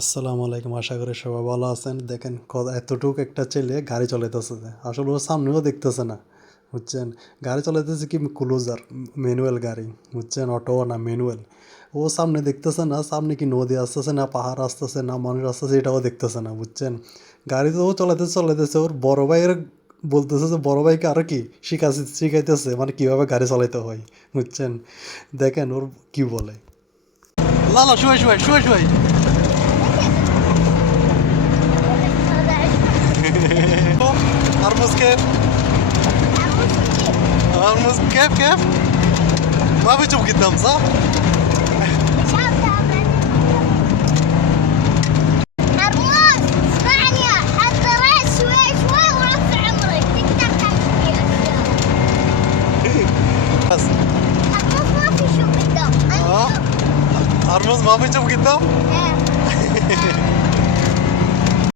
আসসালামু আলাইকুম। আশা করি সবাই ভালো আছেন। দেখেন এতটুক একটা ছেলে গাড়ি চালাইতেছে যে। আসলে ও সামনেও দেখতেছে না। বুঝছেন? গাড়ি চালাইতেছে কি ক্রুজার, ম্যানুয়াল গাড়ি। বুঝছেন? অটোও না, ম্যানুয়াল। ও সামনে দেখতেছে না, সামনে কি নদী আসতেছে না পাহাড় আসতেছে না মানুষ আসতেছে এটাও দেখতেছে না। বুঝছেন? গাড়ি তো ও চালাইতেছে ওর বড় ভাইয়ের বলতেছে যে বড় ভাইকে আরো কি শিখাইতেছে মানে কিভাবে গাড়ি চালাইতে হয়। বুঝছেন? দেখেন ওর কি বলে। লালা শুয়াই। أرمز كيف؟ أرمز كيف؟ ما بيشوف قدام صح؟